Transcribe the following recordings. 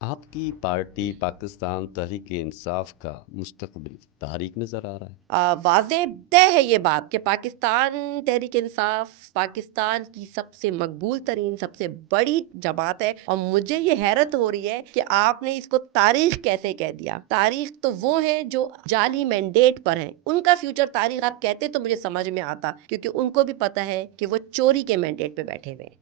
آپ کی پارٹی پاکستان تحریک انصاف کا مستقبل تاریک نظر آ رہا ہے؟ واضح طے ہے یہ بات کہ پاکستان تحریک انصاف پاکستان کی سب سے مقبول ترین سب سے بڑی جماعت ہے، اور مجھے یہ حیرت ہو رہی ہے کہ آپ نے اس کو تاریخ کیسے کہہ دیا۔ تاریخ تو وہ ہیں جو جعلی مینڈیٹ پر ہیں، ان کا فیوچر تاریخ آپ کہتے تو مجھے سمجھ میں آتا، کیونکہ ان کو بھی پتا ہے کہ وہ چوری کے مینڈیٹ پہ بیٹھے ہوئے ہیں۔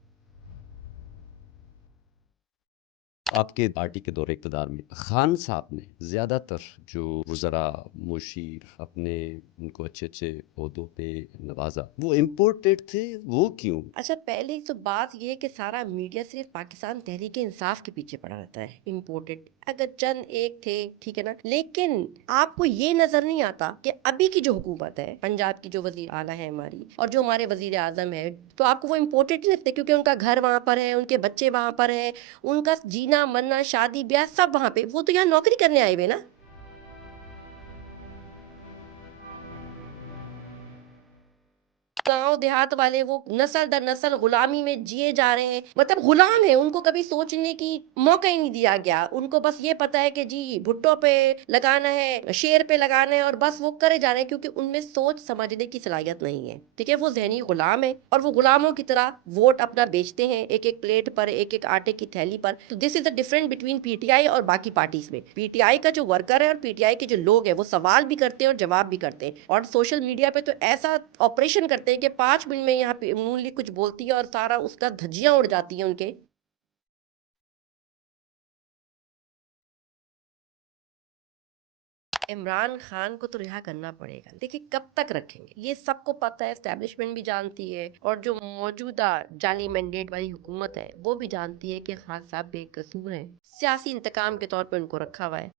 آپ کے پارٹی کے دور اقتدار میں خان صاحب نے زیادہ تر جو وزراء مشیر اپنے ان کو اچھے اچھے عہدوں پہ نوازا وہ امپورٹڈ تھے، وہ کیوں؟ اچھا، پہلے تو بات یہ ہے کہ سارا میڈیا صرف پاکستان تحریک انصاف کے پیچھے پڑا رہتا ہے، امپورٹڈ اگر چند ایک تھے ٹھیک ہے نا، لیکن آپ کو یہ نظر نہیں آتا کہ ابھی کی جو حکومت ہے، پنجاب کی جو وزیر اعلیٰ ہے ہماری، اور جو ہمارے وزیر اعظم ہے، تو آپ کو وہ امپورٹڈ نہیں لگتے، کیونکہ ان کا گھر وہاں پر ہے، ان کے بچے وہاں پر ہیں، ان کا جینا مرنا شادی بیاہ سب وہاں پہ، وہ تو یہاں نوکری کرنے آئے ہوئے نا۔ گاؤں دیہات والے وہ نسل در نسل غلامی میں جیے جا رہے ہیں، مطلب غلام ہیں، ان کو کبھی سوچنے کی موقع ہی نہیں دیا گیا، ان کو بس یہ پتا ہے کہ جی بھٹو پہ لگانا ہے، شیر پہ لگانا ہے، اور بس وہ کرے جا رہے ہیں، کیونکہ ان میں سوچ سمجھنے کی صلاحیت نہیں ہے، ٹھیک ہے، وہ ذہنی غلام ہے، اور وہ غلاموں کی طرح ووٹ اپنا بیچتے ہیں ایک ایک پلیٹ پر، ایک ایک آٹے کی تھیلی پر۔ تو this is the difference between P T I اور باقی پارٹیز میں۔ پی ٹی آئی کا جو ورکر ہے اور پی ٹی آئی کے جو لوگ ہیں وہ سوال بھی کرتے ہیں اور جواب بھی کرتے ہیں، اور سوشل میڈیا پہ تو ایسا آپریشن کرتے ہیں کہ 5 منٹ میں یہاں پہ مونلی کچھ بولتی ہے اور سارا اس کا دھجیاں اڑ جاتی ہیں ان کے۔ عمران خان کو تو رہا کرنا پڑے گا، دیکھیں کب تک رکھیں گے، یہ سب کو پتہ ہے، اسٹیبلشمنٹ بھی جانتی ہے، اور جو موجودہ جعلی مینڈیٹ والی حکومت ہے وہ بھی جانتی ہے کہ خان صاحب بے قصور ہیں، سیاسی انتقام کے طور پہ ان کو رکھا ہوا ہے۔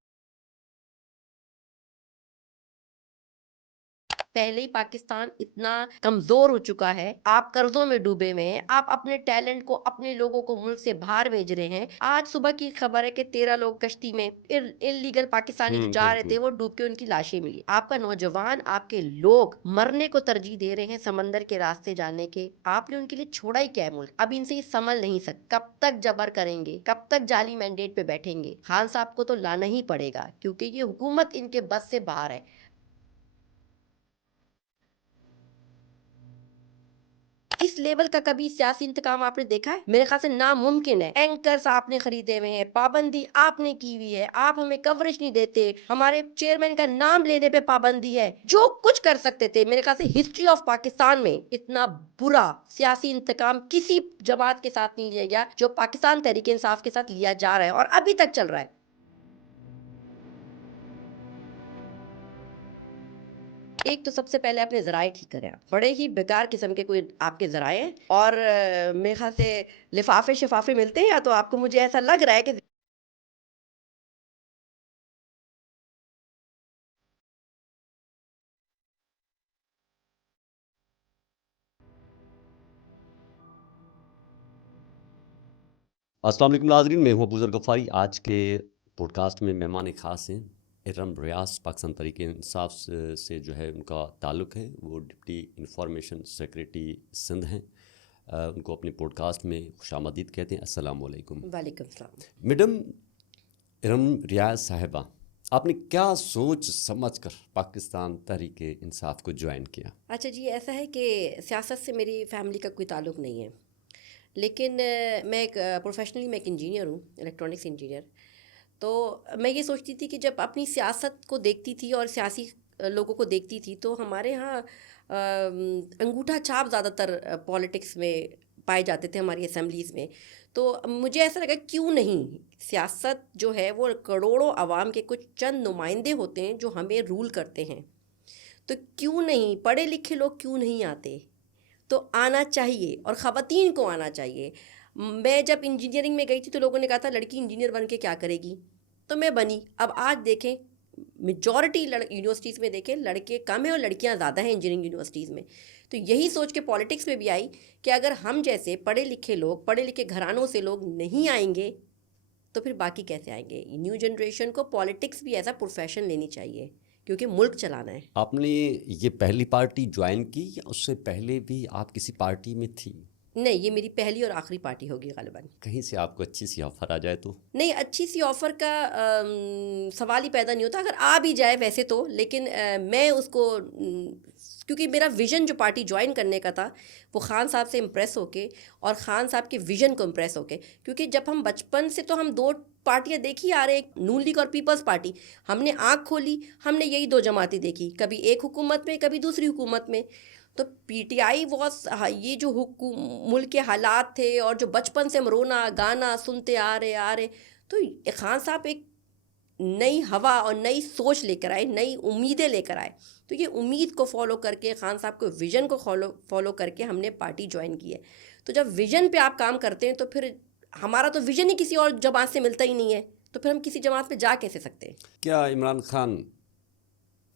پہلے ہی پاکستان اتنا کمزور ہو چکا ہے، آپ قرضوں میں ڈوبے ہوئے ہیں، آپ اپنے ٹیلنٹ کو اپنے لوگوں کو ملک سے باہر بھیج رہے ہیں۔ آج صبح کی خبر ہے کہ 13 لوگ کشتی میں انلیگل پاکستانی جو جا رہے بالکل۔ تھے وہ ڈوب کے ان کی لاشیں ملی۔ آپ کا نوجوان، آپ کے لوگ مرنے کو ترجیح دے رہے ہیں سمندر کے راستے جانے کے، آپ نے ان کے لیے چھوڑا ہی کیا ہے ملک؟ اب ان سے یہ سنبھل نہیں سکتا، کب تک جبر کریں گے، کب تک جعلی مینڈیٹ پہ بیٹھیں گے؟ خان صاحب کو تو لانا ہی پڑے گا، کیونکہ یہ حکومت ان کے بس سے باہر ہے۔ اس لیول کا کبھی سیاسی انتقام آپ نے دیکھا ہے؟ میرے خیال سے ناممکن ہے۔ اینکرز آپ نے خریدے ہوئے ہیں، پابندی آپ نے کی ہوئی ہے، آپ ہمیں کوریج نہیں دیتے، ہمارے چیئرمین کا نام لینے پہ پابندی ہے، جو کچھ کر سکتے تھے۔ میرے خیال سے ہسٹری آف پاکستان میں اتنا برا سیاسی انتقام کسی جماعت کے ساتھ نہیں لیا گیا جو پاکستان تحریک انصاف کے ساتھ لیا جا رہا ہے، اور ابھی تک چل رہا ہے۔ ایک تو سب سے پہلے اپنے ذرائع ٹھیک کریں، آپ بڑے ہی بیکار قسم کے کوئی آپ کے ذرائع ہیں، اور میرے خیال سے لفافے شفافے ملتے ہیں، یا تو آپ کو، مجھے ایسا لگ رہا ہے کہ السلام علیکم ناظرین، میں ہوں ابوذر غفاری۔ آج کے پوڈ کاسٹ میں مہمان خاص ہیں ارم ریاض، پاکستان تحریک انصاف سے جو ہے ان کا تعلق ہے، وہ ڈپٹی انفارمیشن سیکریٹری سندھ ہیں۔ ان کو اپنے پوڈ کاسٹ میں خوش آمدید کہتے ہیں۔ السلام علیکم وعلیکم السلام۔ میڈم ارم ریاض صاحبہ، آپ نے کیا سوچ سمجھ کر پاکستان تحریک انصاف کو جوائن کیا؟ اچھا جی، ایسا ہے کہ سیاست سے میری فیملی کا کوئی تعلق نہیں ہے، لیکن میں ایک پروفیشنلی میں ایک انجینئر ہوں، الیکٹرانکس انجینئر۔ تو میں یہ سوچتی تھی کہ جب اپنی سیاست کو دیکھتی تھی اور سیاسی لوگوں کو دیکھتی تھی، تو ہمارے ہاں انگوٹھا چھاپ زیادہ تر پالیٹکس میں پائے جاتے تھے ہماری اسمبلیز میں۔ تو مجھے ایسا لگا کیوں نہیں، سیاست جو ہے وہ کروڑوں عوام کے کچھ چند نمائندے ہوتے ہیں جو ہمیں رول کرتے ہیں، تو کیوں نہیں پڑھے لکھے لوگ کیوں نہیں آتے؟ تو آنا چاہیے، اور خواتین کو آنا چاہیے۔ میں جب انجینئرنگ میں گئی تھی تو لوگوں نے کہا تھا لڑکی انجینئر بن کے کیا کرے گی، تو میں بنی۔ اب آج دیکھیں میجورٹی یونیورسٹیز میں دیکھیں لڑکے کم ہیں اور لڑکیاں زیادہ ہیں انجینئرنگ یونیورسٹیز میں۔ تو یہی سوچ کے پالیٹکس میں بھی آئی کہ اگر ہم جیسے پڑھے لکھے لوگ، پڑھے لکھے گھرانوں سے لوگ نہیں آئیں گے تو پھر باقی کیسے آئیں گے؟ نیو جنریشن کو پالیٹکس بھی ایز اے پروفیشن لینی چاہیے، کیونکہ ملک چلانا ہے۔ آپ نے یہ پہلی پارٹی جوائن کی یا اس سے پہلے بھی آپ کسی پارٹی میں تھی؟ نہیں، یہ میری پہلی اور آخری پارٹی ہوگی غالباً. کہیں سے آپ کو اچھی سی آفر آ جائے تو؟ نہیں، اچھی سی آفر کا سوال ہی پیدا نہیں ہوتا، اگر آ بھی جائے ویسے تو، لیکن میں اس کو کیونکہ میرا ویژن جو پارٹی جوائن کرنے کا تھا وہ خان صاحب سے امپریس ہو کے اور خان صاحب کے ویژن کو امپریس ہو کے، کیونکہ جب ہم بچپن سے تو ہم دو پارٹیاں دیکھی آ رہے ہیں، نون لیگ اور پیپلز پارٹی. ہم نے آنکھ کھولی، ہم نے یہی دو جماعتیں دیکھی، کبھی ایک حکومت میں کبھی دوسری حکومت میں. تو پی ٹی آئی واز، یہ جو ملک کے حالات تھے اور جو بچپن سے ہم رونا گانا سنتے آ رہے تو خان صاحب ایک نئی ہوا اور نئی سوچ لے کر آئے، نئی امیدیں لے کر آئے. تو یہ امید کو فالو کر کے، خان صاحب کو ویژن کو فالو کر کے ہم نے پارٹی جوائن کی ہے. تو جب ویژن پہ آپ کام کرتے ہیں تو پھر ہمارا تو ویژن ہی کسی اور جماعت سے ملتا ہی نہیں ہے، تو پھر ہم کسی جماعت پہ جا کیسے سکتے ہیں؟ کیا عمران خان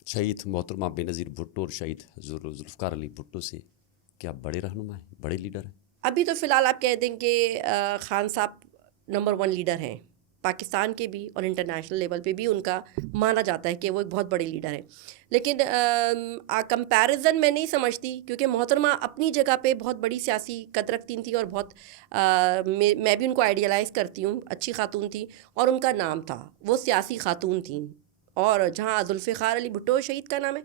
شہید محترمہ بے نظیر بھٹو اور شہید ذوالفقار علی بھٹو سے کیا بڑے رہنما ہیں، بڑے لیڈر ہیں؟ ابھی تو فی الحال آپ کہہ دیں کہ خان صاحب نمبر 1 لیڈر ہیں پاکستان کے بھی، اور انٹرنیشنل لیول پہ بھی ان کا مانا جاتا ہے کہ وہ ایک بہت بڑے لیڈر ہیں. لیکن کمپیریزن میں نہیں سمجھتی، کیونکہ محترمہ اپنی جگہ پہ بہت بڑی سیاسی قد رکھتی تھیں اور بہت میں بھی ان کو آئیڈیلائز کرتی ہوں، اچھی خاتون تھی اور ان کا نام تھا، وہ سیاسی خاتون تھیں. اور جہاں ذوالفقار علی بھٹو شہید کا نام ہے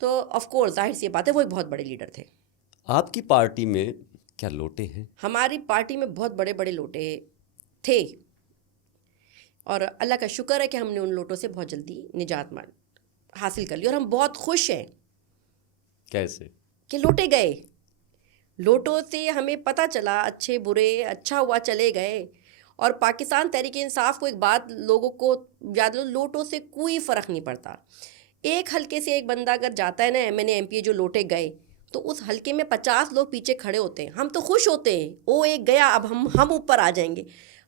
تو آف کورس ظاہر سی بات ہے وہ ایک بہت بڑے لیڈر تھے. آپ کی پارٹی میں کیا لوٹے ہیں؟ ہماری پارٹی میں بہت بڑے بڑے لوٹے تھے، اور اللہ کا شکر ہے کہ ہم نے ان لوٹوں سے بہت جلدی نجات حاصل کر لی، اور ہم بہت خوش ہیں. کیسے؟ کہ لوٹے گئے، لوٹوں سے ہمیں پتہ چلا اچھے برے، اچھا ہوا چلے گئے. اور پاکستان تحریک انصاف کو ایک بات لوگوں کو یاد لو، لوٹوں سے کوئی فرق نہیں پڑتا. ایک حلقے سے ایک بندہ اگر جاتا ہے نا MNA جو لوٹے گئے، تو اس حلقے میں 50 لوگ پیچھے کھڑے ہوتے ہیں. ہم تو خوش ہوتے ہیں، او ایک گیا، اب ہم اوپر آ جائیں گے.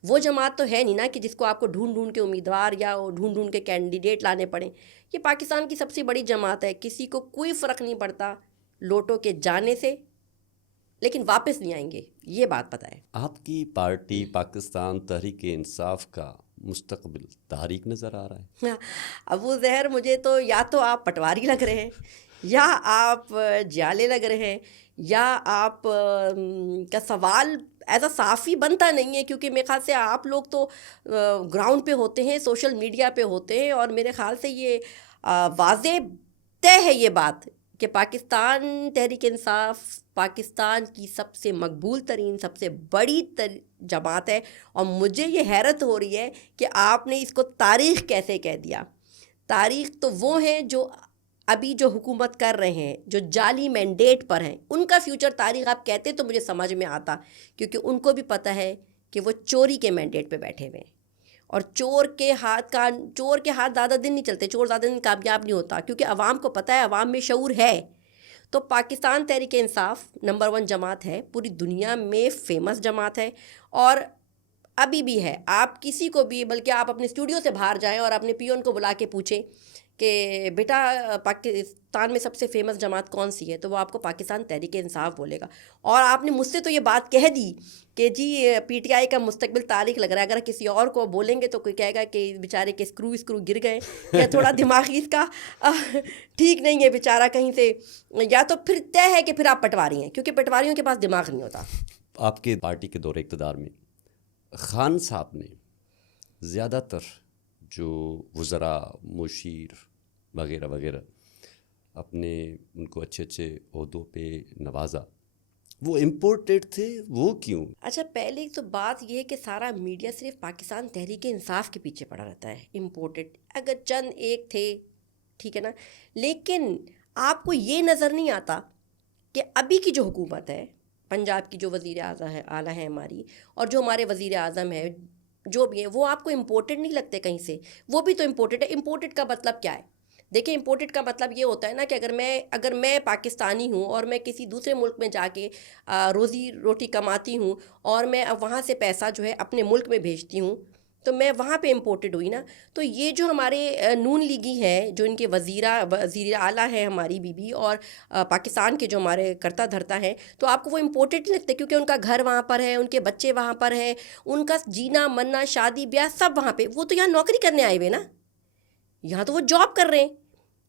وہ جماعت تو ہے نہیں نا کہ جس کو آپ کو ڈھونڈ کے امیدوار یا ڈھونڈ کے کینڈیڈیٹ لانے پڑیں. یہ پاکستان کی سب سے بڑی جماعت ہے، کسی کو کوئی فرق نہیں پڑتا لوٹوں کے جانے سے، لیکن واپس نہیں آئیں گے، یہ بات پتہ ہے. آپ کی پارٹی پاکستان تحریک انصاف کا مستقبل تاریک نظر آ رہا ہے؟ ابو ظہر، مجھے تو یا تو آپ پٹواری لگ رہے ہیں، یا آپ جالے لگ رہے ہیں، یا آپ کا سوال ایز اے صحافی بنتا نہیں ہے، کیونکہ میرے خیال سے آپ لوگ تو گراؤنڈ پہ ہوتے ہیں، سوشل میڈیا پہ ہوتے ہیں، اور میرے خیال سے یہ واضح طے ہے یہ بات کہ پاکستان تحریک انصاف پاکستان کی سب سے مقبول ترین، سب سے بڑی جماعت ہے. اور مجھے یہ حیرت ہو رہی ہے کہ آپ نے اس کو تاریخ کیسے کہہ دیا. تاریخ تو وہ ہیں جو ابھی جو حکومت کر رہے ہیں، جو جعلی مینڈیٹ پر ہیں، ان کا فیوچر تاریخ آپ کہتے تو مجھے سمجھ میں آتا، کیونکہ ان کو بھی پتہ ہے کہ وہ چوری کے مینڈیٹ پہ بیٹھے ہوئے ہیں، اور چور کے ہاتھ زیادہ دن نہیں چلتے، چور زیادہ دن کامیاب نہیں ہوتا، کیونکہ عوام کو پتہ ہے، عوام میں شعور ہے. تو پاکستان تحریک انصاف نمبر 1 جماعت ہے، پوری دنیا میں فیمس جماعت ہے، اور ابھی بھی ہے. آپ کسی کو بھی، بلکہ آپ اپنے اسٹوڈیو سے باہر جائیں اور اپنے پیون کو بلا کے پوچھیں کہ بیٹا پاکستان میں سب سے فیمس جماعت کون سی ہے، تو وہ آپ کو پاکستان تحریک انصاف بولے گا. اور آپ نے مجھ سے تو یہ بات کہہ دی کہ جی PTI کا مستقبل تاریک لگ رہا ہے. اگر کسی اور کو بولیں گے تو کوئی کہے گا کہ بیچارے کے اسکرو گر گئے، یا تھوڑا دماغی اس کا ٹھیک نہیں ہے بیچارہ کہیں سے، یا تو پھر طے ہے کہ پھر آپ پٹواری ہیں، کیونکہ پٹواریوں کے پاس دماغ نہیں ہوتا. آپ کے پارٹی کے دور اقتدار میں خان صاحب نے زیادہ تر جو وزراء، مشیر وغیرہ وغیرہ اپنے ان کو اچھے اچھے عہدوں پہ نوازا، وہ امپورٹڈ تھے، وہ کیوں؟ اچھا، پہلے تو بات یہ ہے کہ سارا میڈیا صرف پاکستان تحریک انصاف کے پیچھے پڑا رہتا ہے. امپورٹڈ اگر چند ایک تھے ٹھیک ہے نا، لیکن آپ کو یہ نظر نہیں آتا کہ ابھی کی جو حکومت ہے، پنجاب کی جو وزیر اعلیٰ ہے ہماری، اور جو ہمارے وزیر اعظم ہے، جو بھی ہیں، وہ آپ کو امپورٹڈ نہیں لگتے کہیں سے؟ وہ بھی تو امپورٹڈ ہے. امپورٹڈ کا مطلب کیا ہے؟ دیکھیں، امپورٹڈ کا مطلب یہ ہوتا ہے نا کہ اگر میں پاکستانی ہوں اور میں کسی دوسرے ملک میں جا کے روزی روٹی کماتی ہوں، اور میں وہاں سے پیسہ جو ہے اپنے ملک میں بھیجتی ہوں، تو میں وہاں پہ امپورٹڈ ہوئی نا. تو یہ جو ہمارے نون لیگی ہیں، جو ان کے وزیر اعلیٰ ہیں ہماری بیوی، اور پاکستان کے جو ہمارے کرتا دھرتا ہیں، تو آپ کو وہ امپورٹڈ نہیں لگتے؟ کیونکہ ان کا گھر وہاں پر ہے، ان کے بچے وہاں پر ہیں، ان کا جینا مرنا شادی بیاہ سب وہاں پہ. وہ تو یہاں نوکری کرنے آئے ہوئے نا، یہاں تو وہ جاب کر رہے ہیں.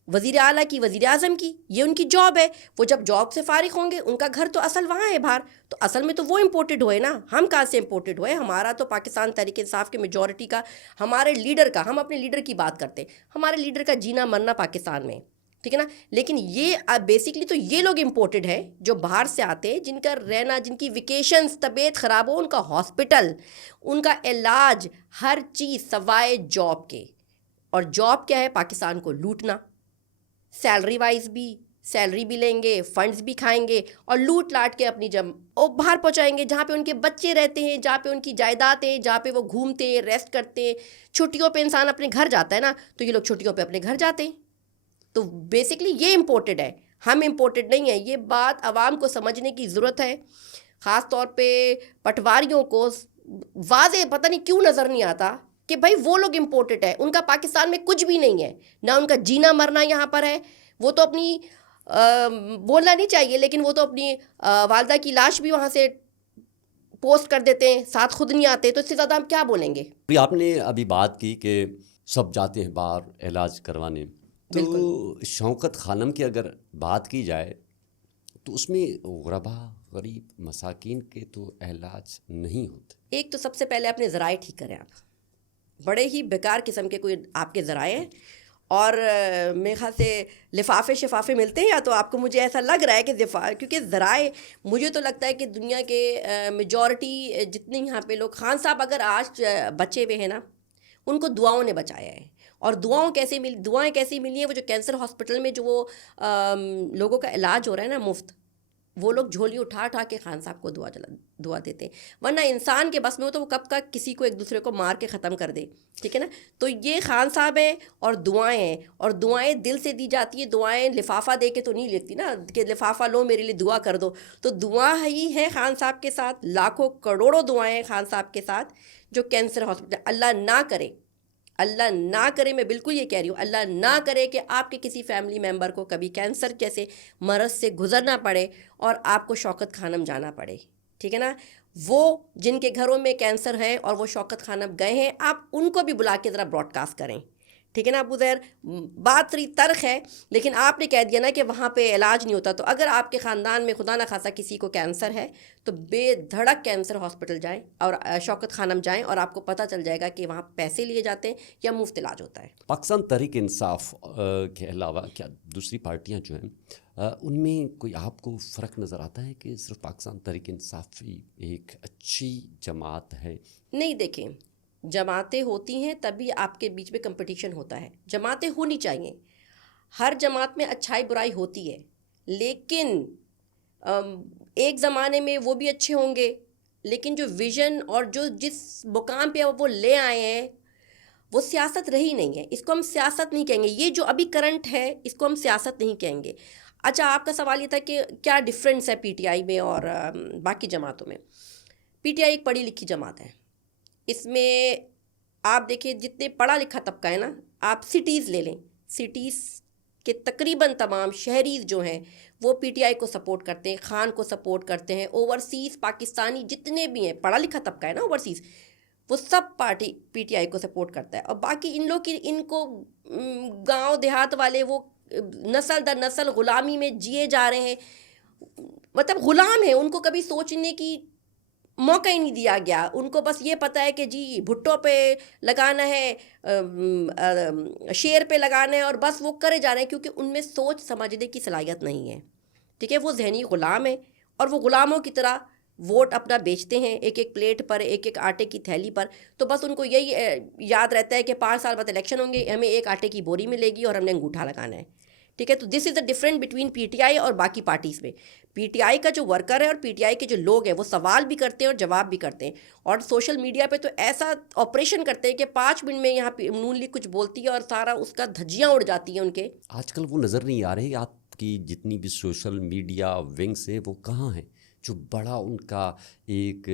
وزیر اعلیٰ کی، وزیر اعظم کی، یہ ان کی جاب ہے. وہ جب جاب سے فارغ ہوں گے، ان کا گھر تو اصل وہاں ہے باہر، تو اصل میں تو وہ امپورٹڈ ہوئے نا. ہم کہاں سے امپورٹڈ ہوئے؟ ہمارا تو پاکستان تحریک انصاف کے میجورٹی کا، ہمارے لیڈر کا، ہم اپنے لیڈر کی بات کرتے ہیں، ہمارے لیڈر کا جینا مرنا پاکستان میں، ٹھیک ہے نا. لیکن یہ بیسکلی تو یہ لوگ امپورٹڈ ہیں جو باہر سے آتے ہیں، جن کا رہنا، جن کی ویکیشنز، طبیعت خراب ہو، ان کا ہاسپٹل، ان کا علاج، ہر چیز سوائے جاب کے. اور جاب کیا ہے؟ پاکستان کو لوٹنا، سیلری وائز بھی، سیلری بھی لیں گے، فنڈز بھی کھائیں گے، اور لوٹ لاٹ کے اپنی باہر پہنچائیں گے، جہاں پہ ان کے بچے رہتے ہیں، جہاں پہ ان کی جائیداد ہیں، جہاں پہ وہ گھومتے ہیں، ریسٹ کرتے ہیں. چھٹیوں پہ انسان اپنے گھر جاتا ہے نا، تو یہ لوگ چھٹیوں پہ اپنے گھر جاتے ہیں. تو بیسکلی یہ امپورٹڈ ہے، ہم امپورٹڈ نہیں ہیں. یہ بات عوام کو سمجھنے کی ضرورت ہے، خاص طور پہ پٹواریوں کو واضح پتہ نہیں کیوں نظر نہیں آتا کہ بھائی وہ لوگ امپورٹڈ ہے، ان کا پاکستان میں کچھ بھی نہیں ہے، نہ ان کا جینا مرنا یہاں پر ہے. وہ تو اپنی بولنا نہیں چاہیے، لیکن وہ تو اپنی والدہ کی لاش بھی وہاں سے پوسٹ کر دیتے ہیں، ساتھ خود نہیں آتے. تو اس سے زیادہ ہم کیا بولیں گے؟ آپ نے ابھی بات کی کہ سب جاتے ہیں باہر علاج کروانے، تو شوکت خانم کی اگر بات کی جائے تو اس میں غربا، غریب، مساکین کے تو علاج نہیں ہوتے. ایک تو سب سے پہلے اپنے ذرائع ٹھیک کریں. آپ بڑے ہی بیکار قسم کے کوئی آپ کے ذرائع ہیں، اور میرے خیال سے لفافے شفافے ملتے ہیں، یا تو آپ کو، مجھے ایسا لگ رہا ہے کہ کیونکہ ذرائع، مجھے تو لگتا ہے کہ دنیا کے میجورٹی جتنے یہاں پہ لوگ، خان صاحب اگر آج بچے ہوئے ہیں نا، ان کو دعاؤں نے بچایا ہے. اور دعائیں کیسی ملی ہیں؟ وہ جو کینسر ہاسپٹل میں جو وہ لوگوں کا علاج ہو رہا ہے نا مفت، وہ لوگ جھولی اٹھا کے خان صاحب کو دعا دیتے ہیں. ورنہ انسان کے بس میں ہو تو وہ کب کا کسی کو ایک دوسرے کو مار کے ختم کر دے، ٹھیک ہے نا. تو یہ خان صاحب ہیں، اور دعائیں ہیں، اور دعائیں دل سے دی جاتی ہیں. دعائیں لفافہ دے کے تو نہیں لیتی نا، کہ لفافہ لو میرے لیے دعا کر دو. تو دعا ہی ہے خان صاحب کے ساتھ، لاکھوں کروڑوں دعائیں ہیں خان صاحب کے ساتھ جو کینسر ہاسپٹل. اللہ نہ کرے، میں بالکل یہ کہہ رہی ہوں، اللہ نہ کرے کہ آپ کے کسی فیملی ممبر کو کبھی کینسر جیسے مرض سے گزرنا پڑے اور آپ کو شوکت خانم جانا پڑے، ٹھیک ہے نا. وہ جن کے گھروں میں کینسر ہے اور وہ شوکت خانم گئے ہیں، آپ ان کو بھی بلا کے ذرا براڈ کاسٹ کریں، ٹھیک ہے نا. ابو ظہر، بات تھوڑی تلخ ہے، لیکن آپ نے کہہ دیا نا کہ وہاں پہ علاج نہیں ہوتا. تو اگر آپ کے خاندان میں خدا نہ خاصا کسی کو کینسر ہے، تو بے دھڑک کینسر ہاسپٹل جائیں اور شوکت خانم جائیں، اور آپ کو پتہ چل جائے گا کہ وہاں پیسے لیے جاتے ہیں یا مفت علاج ہوتا ہے. پاکستان تحریک انصاف کے علاوہ کیا دوسری پارٹیاں جو ہیں ان میں کوئی آپ کو فرق نظر آتا ہے کہ صرف پاکستان تحریک انصاف ہی ایک اچھی جماعت ہے؟ نہیں، دیکھیں، جماعتیں ہوتی ہیں تبھی آپ کے بیچ میں کمپٹیشن ہوتا ہے. جماعتیں ہونی چاہیے، ہر جماعت میں اچھائی برائی ہوتی ہے، لیکن ایک زمانے میں وہ بھی اچھے ہوں گے، لیکن جو ویژن اور جو جس مقام پہ وہ لے آئے ہیں وہ سیاست رہی نہیں ہے. اس کو ہم سیاست نہیں کہیں گے. یہ جو ابھی کرنٹ ہے اس کو ہم سیاست نہیں کہیں گے. اچھا، آپ کا سوال یہ تھا کہ کیا ڈفرینس ہے پی ٹی آئی میں اور باقی جماعتوں میں. پی ٹی آئی ایک پڑھی لکھی جماعت ہے. اس میں آپ دیکھیں جتنے پڑھا لکھا طبقہ ہے نا، آپ سٹیز لے لیں، سٹیز کے تقریباً تمام شہریز جو ہیں وہ پی ٹی آئی کو سپورٹ کرتے ہیں، خان کو سپورٹ کرتے ہیں. اوورسیز پاکستانی جتنے بھی ہیں، پڑھا لکھا طبقہ ہے نا اوورسیز، وہ سب پارٹی پی ٹی آئی کو سپورٹ کرتا ہے. اور باقی ان کو گاؤں دیہات والے وہ نسل در نسل غلامی میں جیے جا رہے ہیں، مطلب غلام ہیں. ان کو کبھی سوچنے کی موقع ہی نہیں دیا گیا. ان کو بس یہ پتہ ہے کہ جی بھٹو پہ لگانا ہے، شیر پہ لگانا ہے، اور بس وہ کرے جا رہے ہیں، کیونکہ ان میں سوچ سمجھنے کی صلاحیت نہیں ہے، ٹھیک ہے. وہ ذہنی غلام ہیں، اور وہ غلاموں کی طرح ووٹ اپنا بیچتے ہیں، ایک ایک پلیٹ پر، ایک ایک آٹے کی تھیلی پر. تو بس ان کو یہی یاد رہتا ہے کہ 5 سال بعد الیکشن ہوں گے، ہمیں ایک آٹے کی بوری ملے گی اور ہم نے انگوٹھا لگانا ہے، ٹھیک ہے. تو this is the different between P T I اور باقی پارٹیز میں. پی ٹی آئی کا جو ورکر ہے اور پی ٹی آئی کے جو لوگ ہیں وہ سوال بھی کرتے ہیں اور جواب بھی کرتے ہیں، اور سوشل میڈیا پہ تو ایسا آپریشن کرتے ہیں کہ 5 منٹ میں یہاں پہ نون لیگ کچھ بولتی ہے اور سارا اس کا دھجیاں اڑ جاتی ہیں ان کے. آج کل وہ نظر نہیں آ رہے. آپ کی جتنی بھی سوشل میڈیا ونگس ہیں وہ کہاں ہیں؟ جو بڑا ان کا ایک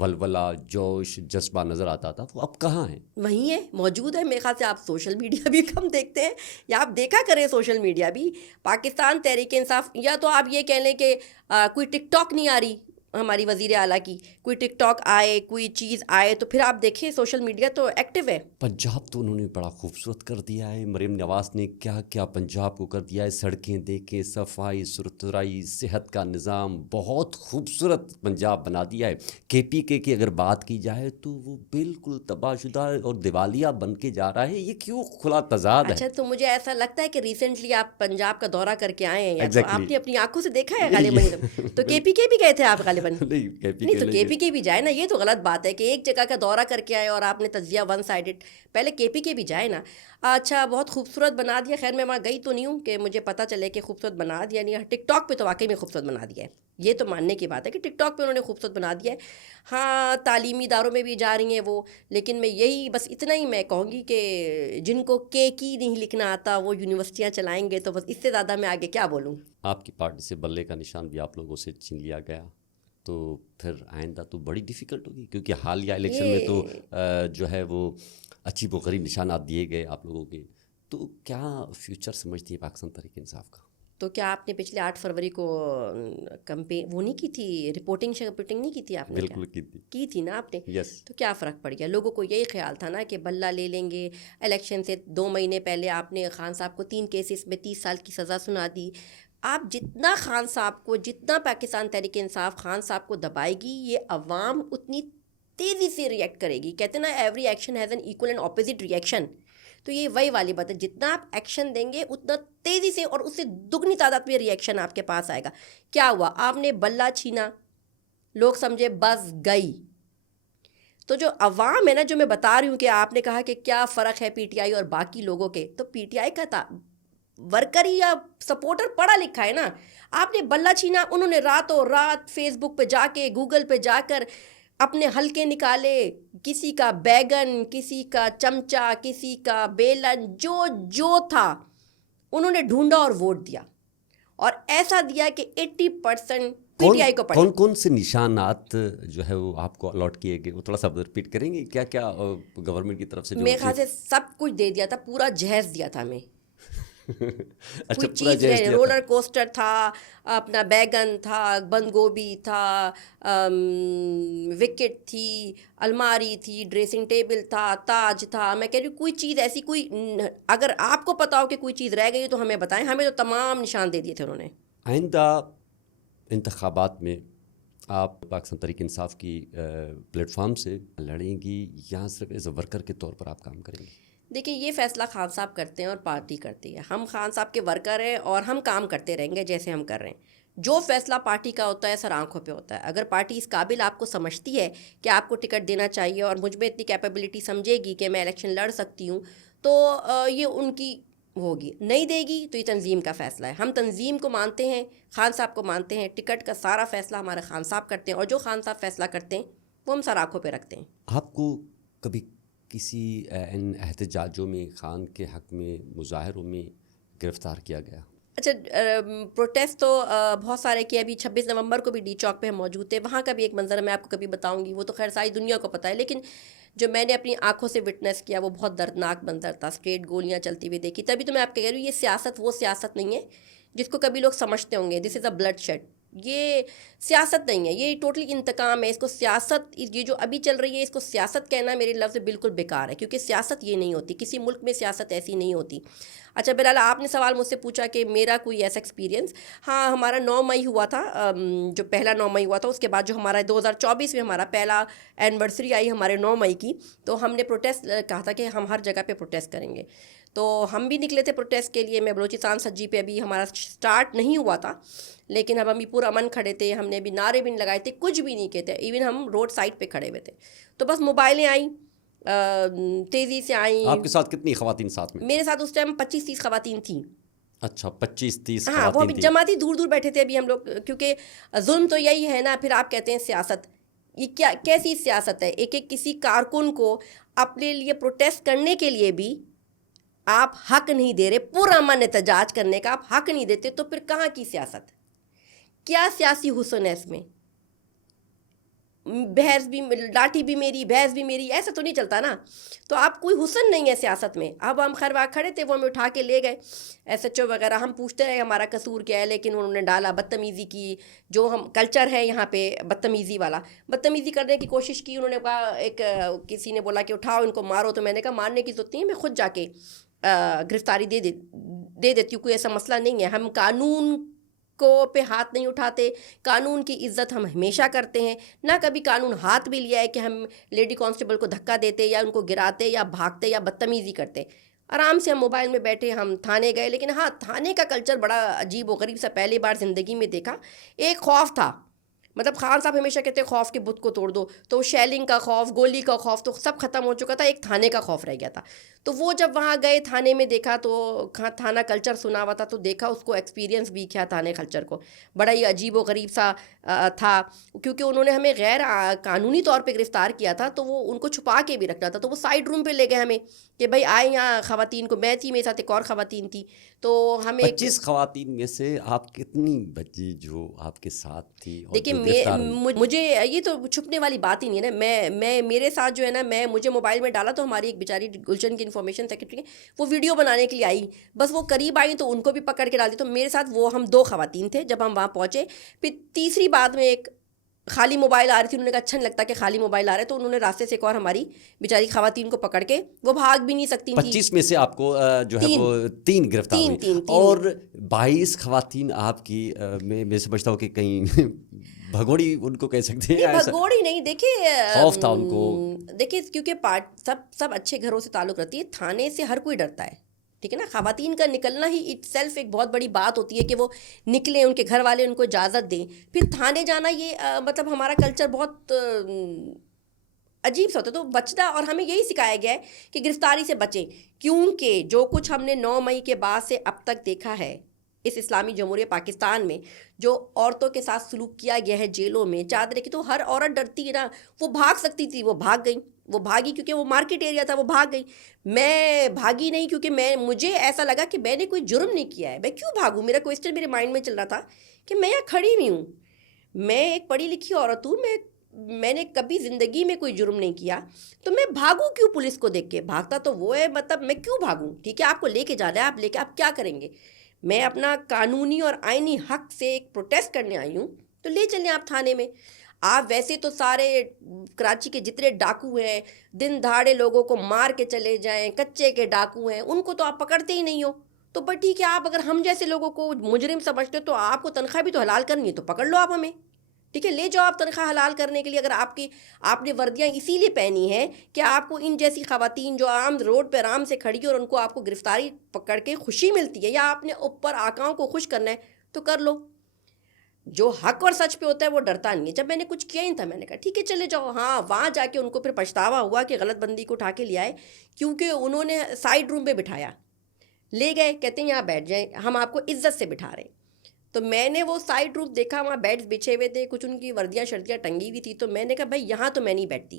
ولولہ، جوش، جذبہ نظر آتا تھا، وہ اب کہاں ہیں؟ وہیں ہے، موجود ہے. میرے خیال سے آپ سوشل میڈیا بھی کم دیکھتے ہیں، یا آپ دیکھا کریں سوشل میڈیا بھی. پاکستان تحریک انصاف، یا تو آپ یہ کہہ لیں کہ کوئی ٹک ٹاک نہیں آ رہی، ہماری وزیر اعلیٰ کی، کوئی ٹک ٹاک آئے، کوئی چیز آئے تو پھر آپ دیکھیں سوشل میڈیا تو ایکٹیو ہے. پنجاب تو انہوں نے بڑا خوبصورت کر دیا ہے. مریم نواز نے کیا کیا پنجاب کو کر دیا ہے. سڑکیں دیکھیں، صفائی ستھرائی، صحت کا نظام، بہت خوبصورت پنجاب بنا دیا ہے. KPK کی اگر بات کی جائے تو وہ بالکل تباہ شدہ اور دیوالیہ بن کے جا رہا ہے. یہ کیوں کھلا تضاد ہے؟ اچھا، تو مجھے ایسا لگتا ہے کہ ریسنٹلی آپ پنجاب کا دورہ کر کے آئے ہیں، یا تو Exactly. آپ نے اپنی آنکھوں سے دیکھا ہے غالباً. تو KPK بھی گئے تھے آپ غالباً؟ نہیں، نہیں تو KPK بھی جائے نا. یہ تو غلط بات ہے کہ ایک جگہ کا دورہ کر کے آئے اور آپ نے تجزیہ ون سائڈڈ. پہلے KPK بھی جائے نا. اچھا، بہت خوبصورت بنا دیا. خیر میں وہاں گئی تو نہیں ہوں کہ مجھے پتہ چلے کہ خوبصورت بنا دیا. نہیں، ٹک ٹاک پہ تو واقعی میں خوبصورت بنا دیا ہے. یہ تو ماننے کی بات ہے کہ ٹک ٹاک پہ انہوں نے خوبصورت بنا دیا ہے. ہاں، تعلیمی اداروں میں بھی جا رہی ہیں وہ. لیکن میں یہی بس اتنا ہی میں کہوں گی کہ جن کو کی نہیں لکھنا آتا وہ یونیورسٹیاں چلائیں گے، تو بس اس سے زیادہ میں آگے کیا بولوں. آپ کی پارٹی سے بلے کا نشان بھی آپ لوگوں سے چھین لیا گیا، تو پھر آئندہ تو بڑی ڈیفیکلٹ ہوگی، کیونکہ حالیہ الیکشن میں تو جو ہے وہ عجیب و غریب نشانات دیے گئے آپ لوگوں کے. تو کیا فیوچر سمجھتی ہے پاکستان تحریک انصاف کا؟ تو کیا آپ نے پچھلے 8 فروری کو کمپین وہ نہیں کی تھی، رپورٹنگ نہیں کی تھی آپ نے؟ بالکل کی تھی نا آپ نے. یس. تو کیا فرق پڑ گیا؟ لوگوں کو یہی خیال تھا نا کہ بلہ لے لیں گے. الیکشن سے 2 مہینے پہلے آپ نے خان صاحب کو 3 کیسز میں 30 سال کی سزا سنا دی. آپ جتنا خان صاحب کو، جتنا پاکستان تحریک انصاف خان صاحب کو دبائے گی، یہ عوام اتنی تیزی سے ریئیکٹ کرے گی. کہتے ہیں نا every action has an equal and opposite reaction. تو یہ وہی والی بات ہے، جتنا آپ ایکشن دیں گے اتنا تیزی سے اور اس سے دگنی تعداد میں ریئیکشن آپ کے پاس آئے گا. کیا ہوا؟ آپ نے بلہ چھینا، لوگ سمجھے بس گئی. تو جو عوام ہے نا، جو میں بتا رہی ہوں کہ آپ نے کہا کہ کیا فرق ہے PTI اور باقی لوگوں کے، تو PTI کا ورکر ہی یا سپورٹر پڑھا لکھا ہے نا. آپ نے بلہ چھینا، انہوں نے راتوں رات فیس بک پہ جا کے، گوگل پہ جا کر اپنے حلقے نکالے. کسی کا بیگن، کسی کا چمچہ، کسی کا بیلن، جو تھا انہوں نے ڈھونڈا اور ووٹ دیا. اور ایسا دیا کہ 80% PTI کو پڑے. کون سے نشانات جو ہے وہ آپ کو الاٹ کیے گئے، وہ تھوڑا سا ریپیٹ کریں گے؟ کیا کیا گورنمنٹ کی طرف سے جو میرے خیال سے سب کچھ دے دیا تھا، پورا جہیز دیا تھا ہمیں. اچھا، کوئی پورا چیز جہیز دیا تھا. رولر کوسٹر تھا، اپنا بیگن تھا، بند گوبھی تھا، وکٹ تھی، الماری تھی، ڈریسنگ ٹیبل تھا، تاج تھا. میں کہہ رہی ہوں کوئی چیز ایسی، کوئی اگر آپ کو پتا ہو کہ کوئی چیز رہ گئی ہے تو ہمیں بتائیں. ہمیں تو تمام نشان دے دیے تھے انہوں نے. آئندہ انتخابات میں آپ پاکستان تحریک انصاف کی پلیٹ فارم سے لڑیں گی یا صرف ایز اے ورکر کے طور پر آپ کام کریں گی؟ دیکھیں، یہ فیصلہ خان صاحب کرتے ہیں اور پارٹی کرتی ہے. ہم خان صاحب کے ورکر ہیں اور ہم کام کرتے رہیں گے جیسے ہم کر رہے ہیں. جو فیصلہ پارٹی کا ہوتا ہے سر آنکھوں پہ ہوتا ہے. اگر پارٹی اس قابل آپ کو سمجھتی ہے کہ آپ کو ٹکٹ دینا چاہیے اور مجھ میں اتنی کیپیبلٹی سمجھے گی کہ میں الیکشن لڑ سکتی ہوں، تو یہ ان کی ہوگی. نہیں دے گی تو یہ تنظیم کا فیصلہ ہے. ہم تنظیم کو مانتے ہیں، خان صاحب کو مانتے ہیں. ٹکٹ کا سارا فیصلہ ہمارے خان صاحب کرتے ہیں، اور جو خان صاحب فیصلہ کرتے ہیں وہ ہم سر آنکھوں پہ رکھتے ہیں. آپ کو کبھی کسی ان احتجاجوں میں، خان کے حق میں، مظاہروں میں گرفتار کیا گیا؟ اچھا، پروٹیسٹ تو بہت سارے کیے. ابھی 26 نومبر کو بھی ڈی چوک پہ ہم موجود تھے. وہاں کا بھی ایک منظر میں آپ کو کبھی بتاؤں گی، وہ تو خیر ساری دنیا کو پتہ ہے. لیکن جو میں نے اپنی آنکھوں سے وٹنس کیا وہ بہت دردناک منظر تھا. اسٹریٹ گولیاں چلتی ہوئی دیکھی. تبھی تو میں آپ کو کہہ رہی ہوں یہ سیاست وہ سیاست نہیں ہے جس کو کبھی لوگ سمجھتے ہوں گے دس از اے بلڈ شیڈ. یہ سیاست نہیں ہے، یہ ٹوٹلی انتقام ہے. اس کو سیاست، یہ جو ابھی چل رہی ہے اس کو سیاست کہنا میرے لفظ بالکل بیکار ہے، کیونکہ سیاست یہ نہیں ہوتی. کسی ملک میں سیاست ایسی نہیں ہوتی. اچھا بہرحال آپ نے سوال مجھ سے پوچھا کہ میرا کوئی ایسا ایکسپیرینس. ہاں، ہمارا 9 مئی ہوا تھا، جو پہلا 9 مئی ہوا تھا. اس کے بعد جو ہمارا 2024 میں ہمارا پہلا اینیورسری آئی ہمارے 9 مئی کی، تو ہم نے پروٹیسٹ کہا تھا کہ ہم ہر جگہ پہ پروٹیسٹ کریں گے. تو ہم بھی نکلے تھے پروٹیسٹ کے لیے. میں بلوچستان سجی پہ ابھی ہمارا سٹارٹ نہیں ہوا تھا، لیکن اب ہم بھی پورا امن کھڑے تھے. ہم نے بھی نعرے بھی نہیں لگائے تھے، کچھ بھی نہیں کہتے تھے. ایون ہم روڈ سائڈ پہ کھڑے ہوئے تھے. تو بس موبائلیں آئیں، تیزی سے آئیں. آپ کے ساتھ کتنی خواتین ساتھ میں؟ میرے ساتھ اس ٹائم 25-30 خواتین تھیں. اچھا، 25-30 ہاں، وہ خواتین ابھی تھیں. جماعتی دور دور بیٹھے تھے ابھی ہم لوگ، کیونکہ ظلم تو یہی ہے نا. پھر آپ کہتے ہیں سیاست، یہ کیا کیسی سیاست ہے؟ ایک کسی کارکن کو اپنے لیے پروٹیسٹ کرنے کے لیے بھی آپ حق نہیں دے رہے، پورا امن احتجاج کرنے کا آپ حق نہیں دیتے، تو پھر کہاں کی سیاست؟ کیا سیاسی حسن ہے اس میں؟ بحث بھی لاٹھی بھی میری بحث بھی میری، ایسا تو نہیں چلتا نا. تو آپ کوئی حسن نہیں ہے سیاست میں. اب ہم خیر وہاں کھڑے تھے، وہ ہمیں اٹھا کے لے گئے ایس ایچ او وغیرہ. ہم پوچھتے رہے ہمارا قصور کیا ہے، لیکن انہوں نے ڈالا بدتمیزی کی. جو ہم کلچر ہے یہاں پہ بدتمیزی والا، بدتمیزی کرنے کی کوشش کی. انہوں نے کہا ایک کسی نے بولا کہ اٹھاؤ ان کو مارو، تو میں نے کہا مارنے کی ضرورت نہیں ہے، میں خود جا کے گرفتاری دے دیتی ہوں، کوئی ایسا مسئلہ نہیں ہے. ہم قانون کو پہ ہاتھ نہیں اٹھاتے، قانون کی عزت ہم ہمیشہ کرتے ہیں. نہ کبھی قانون ہاتھ بھی لیا ہے کہ ہم لیڈی کانسٹیبل کو دھکا دیتے یا ان کو گراتے یا بھاگتے یا بدتمیزی کرتے. آرام سے ہم موبائل میں بیٹھے ہم تھانے گئے. لیکن ہاں، تھانے کا کلچر بڑا عجیب و غریب سا پہلی بار زندگی میں دیکھا. ایک خوف تھا، مطلب خان صاحب ہمیشہ کہتے ہیں خوف کے بت کو توڑ دو، تو شیلنگ کا خوف، گولی کا خوف تو سب ختم ہو چکا تھا، ایک تھانے کا خوف رہ گیا تھا. تو وہ جب وہاں گئے تھانے میں دیکھا تو تھانہ کلچر سنا ہوا تھا، تو دیکھا اس کو، ایکسپیرینس بھی کیا تھانے کلچر کو. بڑا ہی عجیب و غریب سا تھا، کیونکہ انہوں نے ہمیں غیر قانونی طور پہ گرفتار کیا تھا، تو وہ ان کو چھپا کے بھی رکھنا تھا. تو وہ سائڈ روم پہ لے گئے ہمیں کہ بھائی آئے یہاں خواتین کو. میں تھی، میرے ساتھ ایک اور خواتین تھی، تو ہمیں 25 خواتین میں سے آپ کتنی بچی جو آپ کے ساتھ تھی اور دیکھیے جو گرفتار ہوئی؟ مجھے یہ تو چھپنے والی بات ہی نہیں ہے نا. میں میرے ساتھ جو ہے نا، مجھے موبائل میں ڈالا تو ہماری ایک بیچاری گلشن کی انفارمیشن سیکرٹری وہ ویڈیو بنانے کے لیے آئی، بس وہ قریب آئی تو ان کو بھی پکڑ کے ڈال دی. تو میرے ساتھ وہ ہم 2 خواتین تھے جب ہم وہاں پہنچے. پھر تیسری بات میں ایک خالی موبائل آ رہی تھی، انہوں نے کہا اچھا نہیں لگتا کہ خالی موبائل آ رہا ہے، تو انہوں نے راستے سے ایک اور ہماری بیچاری خواتین کو پکڑ کے، وہ بھاگ بھی نہیں سکتی تھی. 25 میں سے آپ کو جو ہے وہ 3 گرفتار ہوئی، تین اور 22 خواتین آپ کی میں سمجھتا ہوں کہ کہیں بھگوڑی ان کو کہہ سکتے ہیں، ایسا بھگوڑی نہیں. دیکھیے خوف تھا ان کو. دیکھیے کیونکہ سب اچھے گھروں سے تعلق رہتی ہے. تھانے سے ہر کوئی ڈرتا ہے، ٹھیک ہے نا. خواتین کا نکلنا ہی اٹ سیلف ایک بہت بڑی بات ہوتی ہے کہ وہ نکلیں، ان کے گھر والے ان کو اجازت دیں. پھر تھانے جانا یہ مطلب ہمارا کلچر بہت عجیب سا ہوتا ہے. تو بچنا، اور ہمیں یہی سکھایا گیا ہے کہ گرفتاری سے بچیں، کیونکہ جو کچھ ہم نے 9 مئی کے بعد سے اب تک دیکھا ہے اس اسلامی جمہوریہ پاکستان میں، جو عورتوں کے ساتھ سلوک کیا گیا ہے جیلوں میں. چادریں کی تو ہر عورت ڈرتی ہے نا. وہ بھاگ سکتی تھی، وہ بھاگ گئی، وہ بھاگی کیونکہ وہ مارکیٹ ایریا تھا، وہ بھاگ گئی. میں بھاگی نہیں کیونکہ مجھے ایسا لگا کہ میں نے کوئی جرم نہیں کیا ہے، میں کیوں بھاگوں. میرا کوئسچن میرے مائنڈ میں چل رہا تھا کہ میں یہاں کھڑی ہوئی ہوں، میں ایک پڑھی لکھی عورت ہوں، میں نے کبھی زندگی میں کوئی جرم نہیں کیا، تو میں بھاگوں کیوں پولیس کو دیکھ کے. بھاگتا تو وہ ہے، مطلب میں کیوں بھاگوں. ٹھیک ہے، آپ کو لے کے جانا ہے، آپ لے کے آپ کیا کریں گے. میں اپنا قانونی اور آئینی حق سے ایک پروٹیسٹ کرنے آئی ہوں، تو لے چلیں آپ تھانے میں. آپ ویسے تو سارے کراچی کے جتنے ڈاکو ہیں، دن دہاڑے لوگوں کو مار کے چلے جائیں، کچے کے ڈاکو ہیں، ان کو تو آپ پکڑتے ہی نہیں ہو. تو بٹ ٹھیک ہے، آپ اگر ہم جیسے لوگوں کو مجرم سمجھتے ہو تو آپ کو تنخواہ بھی تو حلال کرنی ہے، تو پکڑ لو آپ ہمیں. ٹھیک ہے، لے جاؤ آپ تنخواہ حلال کرنے کے لیے. اگر آپ نے وردیاں اسی لیے پہنی ہیں کہ آپ کو ان جیسی خواتین جو عام روڈ پہ آرام سے کھڑی اور ان کو آپ کو گرفتاری پکڑ کے خوشی ملتی ہے، یا آپ نے اوپر آقاؤں کو خوش کرنا ہے تو کر لو. جو حق اور سچ پہ ہوتا ہے وہ ڈرتا نہیں ہے. جب میں نے کچھ کیا ہی تھا، میں نے کہا ٹھیک ہے چلے جاؤ. ہاں، وہاں جا کے ان کو پھر پچھتاوا ہوا کہ غلط بندی کو اٹھا کے لے آئے، کیونکہ انہوں نے سائڈ روم پہ بٹھایا، لے گئے، کہتے ہیں یہاں بیٹھ جائیں، ہم آپ کو عزت سے بٹھا رہے ہیں. تو میں نے وہ سائڈ روم دیکھا، وہاں بیڈز بچھے ہوئے تھے، کچھ ان کی وردیاں شردیاں ٹنگی ہوئی تھی. تو میں نے کہا بھائی یہاں تو میں نہیں بیٹھتی.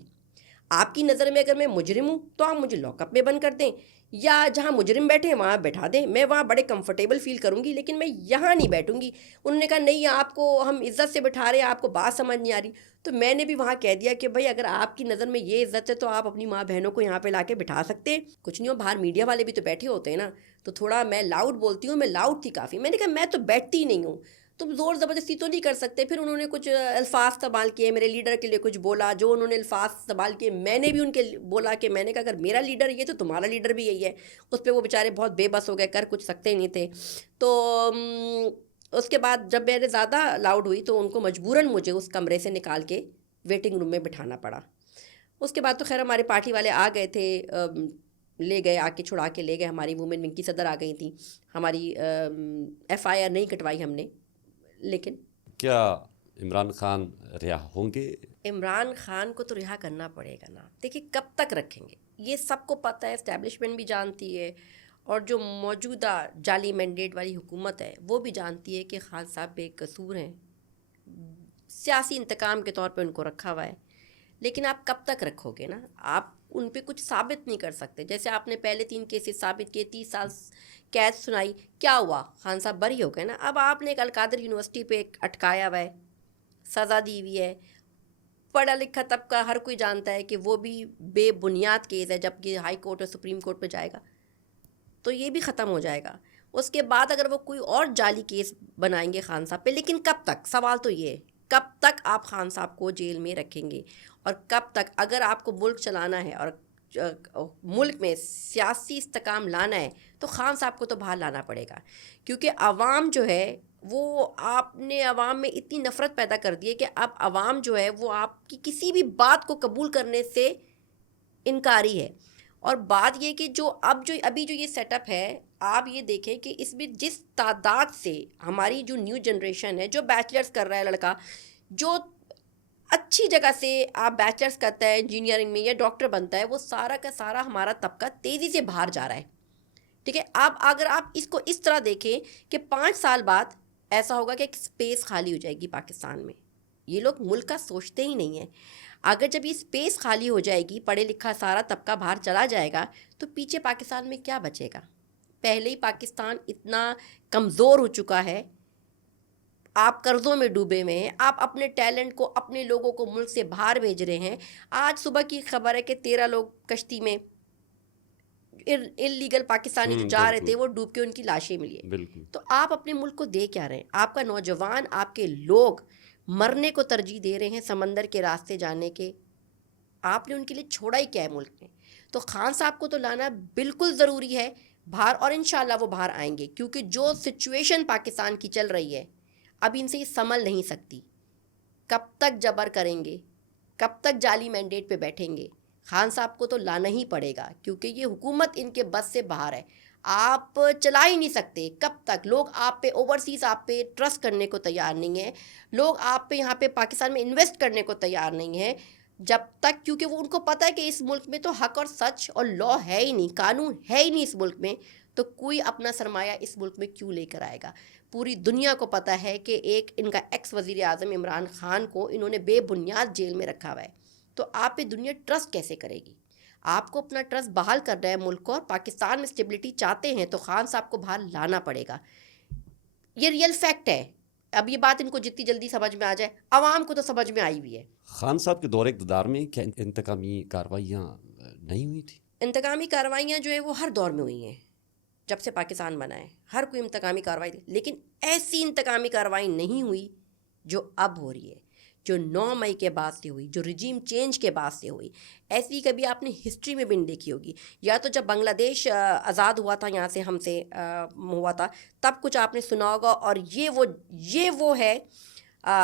آپ کی نظر میں اگر میں مجرم ہوں تو آپ مجھے لاک اپ میں بند کر دیں، یا جہاں مجرم بیٹھے ہیں وہاں بیٹھا دیں، میں وہاں بڑے کمفرٹیبل فیل کروں گی، لیکن میں یہاں نہیں بیٹھوں گی. انہوں نے کہا نہیں، آپ کو ہم عزت سے بٹھا رہے ہیں، آپ کو بات سمجھ نہیں آ رہی. تو میں نے بھی وہاں کہہ دیا کہ بھائی اگر آپ کی نظر میں یہ عزت ہے تو آپ اپنی ماں بہنوں کو یہاں پہ لا کے بٹھا سکتے ہیں. کچھ نہیں ہو، باہر میڈیا والے بھی تو بیٹھے ہوتے ہیں نا. تو تھوڑا میں لاؤڈ بولتی ہوں، میں لاؤڈ تھی کافی. میں نے کہا میں تو بیٹھتی نہیں ہوں، تم زور زبردستی تو نہیں کر سکتے. پھر انہوں نے کچھ الفاظ استعمال کیے، میرے لیڈر کے لیے کچھ بولا، جو انہوں نے الفاظ استعمال کیے میں نے بھی ان کے بولا کہ میں نے کہا اگر میرا لیڈر یہ تو تمہارا لیڈر بھی یہی ہے. اس پہ وہ بیچارے بہت بے بس ہو گئے، کر کچھ سکتے نہیں تھے. تو اس کے بعد جب میں نے زیادہ لاؤڈ ہوئی تو ان کو مجبوراً مجھے اس کمرے سے نکال کے ویٹنگ روم میں بٹھانا پڑا. اس کے بعد تو خیر ہمارے پارٹی والے آ گئے تھے، لے گئے، آ کے چھڑا کے لے گئے. ہماری وومن ونگ کی صدر آ گئی تھیں. ہماری ایف آئی آر نہیں کٹوائی ہم نے. لیکن کیا عمران خان رہا ہوں گے؟ عمران خان کو تو رہا کرنا پڑے گا نا. دیکھیے کب تک رکھیں گے، یہ سب کو پتہ ہے، اسٹیبلشمنٹ بھی جانتی ہے، اور جو موجودہ جعلی مینڈیٹ والی حکومت ہے وہ بھی جانتی ہے کہ خان صاحب بے قصور ہیں، سیاسی انتقام کے طور پہ ان کو رکھا ہوا ہے. لیکن آپ کب تک رکھو گے نا، آپ ان پہ کچھ ثابت نہیں کر سکتے. جیسے آپ نے پہلے 3 کیسز ثابت کیے، 30 سال قید سنائی، کیا ہوا؟ خان صاحب بری ہو گئے نا. اب آپ نے ایک القادر یونیورسٹی پہ اٹکایا ہوا ہے، سزا دی ہوئی ہے، پڑھا لکھا طبقہ ہر کوئی جانتا ہے کہ وہ بھی بے بنیاد کیس ہے، جب یہ ہائی کورٹ اور سپریم کورٹ پہ جائے گا تو یہ بھی ختم ہو جائے گا. اس کے بعد اگر وہ کوئی اور جعلی کیس بنائیں گے خان صاحب پہ، لیکن کب تک؟ سوال تو یہ ہے کب تک آپ خان صاحب کو جیل میں رکھیں گے، اور کب تک اگر آپ کو ملک چلانا ہے اور ملک میں سیاسی استحکام لانا ہے تو خان صاحب کو تو باہر لانا پڑے گا. کیونکہ عوام جو ہے وہ، آپ نے عوام میں اتنی نفرت پیدا کر دی ہے کہ اب عوام جو ہے وہ آپ کی کسی بھی بات کو قبول کرنے سے انکاری ہے. اور بات یہ کہ جو ابھی جو یہ سیٹ اپ ہے، آپ یہ دیکھیں کہ اس میں جس تعداد سے ہماری جو نیو جنریشن ہے، جو بیچلرز کر رہا ہے لڑکا، جو اچھی جگہ سے آپ بیچلرز کرتا ہے انجینئرنگ میں یا ڈاکٹر بنتا ہے، وہ سارا کا سارا ہمارا طبقہ تیزی سے باہر جا رہا ہے. ٹھیک ہے، اب اگر آپ اس کو اس طرح دیکھیں کہ 5 سال بعد ایسا ہوگا کہ ایک اسپیس خالی ہو جائے گی پاکستان میں. یہ لوگ ملک کا سوچتے ہی نہیں ہیں. اگر جب یہ اسپیس خالی ہو جائے گی، پڑھے لکھا سارا طبقہ باہر چلا جائے گا، تو پیچھے پاکستان میں کیا بچے گا؟ پہلے ہی پاکستان اتنا کمزور ہو چکا ہے، آپ قرضوں میں ڈوبے ہوئے ہیں، آپ اپنے ٹیلنٹ کو، اپنے لوگوں کو ملک سے باہر بھیج رہے ہیں. آج صبح کی خبر ہے کہ 13 لوگ کشتی میں انلیگل پاکستانی جو جا رہے تھے وہ ڈوب کے ان کی لاشیں ملی ہیں. بالکل. تو آپ اپنے ملک کو دے کیا رہے ہیں؟ آپ کا نوجوان، آپ کے لوگ مرنے کو ترجیح دے رہے ہیں سمندر کے راستے جانے کے. آپ نے ان کے لیے چھوڑا ہی کیا ہے ملک میں؟ تو خان صاحب کو تو لانا بالکل ضروری ہے باہر، اور انشاءاللہ وہ باہر آئیں گے، کیونکہ جو سچویشن پاکستان کی چل رہی ہے اب ان سے یہ سنبھل نہیں سکتی. کب تک جبر کریں گے؟ کب تک جعلی مینڈیٹ پہ بیٹھیں گے؟ خان صاحب کو تو لانا ہی پڑے گا، کیونکہ یہ حکومت ان کے بس سے باہر ہے. آپ چلا ہی نہیں سکتے. کب تک؟ لوگ آپ پہ اوورسیز آپ پہ ٹرسٹ کرنے کو تیار نہیں ہیں، لوگ آپ پہ یہاں پہ پاکستان میں انویسٹ کرنے کو تیار نہیں ہیں جب تک، کیونکہ وہ ان کو پتہ ہے کہ اس ملک میں تو حق اور سچ اور لا ہے ہی نہیں، قانون ہے ہی نہیں اس ملک میں، تو کوئی اپنا سرمایہ اس ملک میں کیوں لے کر آئے گا؟ پوری دنیا کو پتہ ہے کہ ایک ان کا ایکس وزیر اعظم عمران خان کو انہوں نے بے بنیاد جیل میں رکھا ہوا ہے. تو آپ پہ دنیا ٹرسٹ کیسے کرے گی؟ آپ کو اپنا ٹرسٹ بحال کرنا ہے ملک کو، اور پاکستان میں اسٹیبلٹی چاہتے ہیں تو خان صاحب کو باہر لانا پڑے گا. یہ ریئل فیکٹ ہے. اب یہ بات ان کو جتنی جلدی سمجھ میں آ جائے، عوام کو تو سمجھ میں آئی بھی ہے. خان صاحب کے دور اقتدار میں کیا انتقامی کارروائیاں نہیں ہوئی تھی؟ انتقامی کارروائیاں جو ہیں وہ ہر دور میں ہوئی ہیں. جب سے پاکستان بنا ہے ہر کوئی انتقامی کارروائی تھی، لیکن ایسی انتقامی کارروائی نہیں ہوئی جو اب ہو رہی ہے، جو 9 مئی کے بعد سے ہوئی، جو رجیم چینج کے بعد سے ہوئی. ایسی کبھی آپ نے ہسٹری میں بھی نہیں دیکھی ہوگی. یا تو جب بنگلہ دیش آزاد ہوا تھا، یہاں سے ہم سے ہوا تھا، تب کچھ آپ نے سنا ہوگا. اور یہ وہ ہے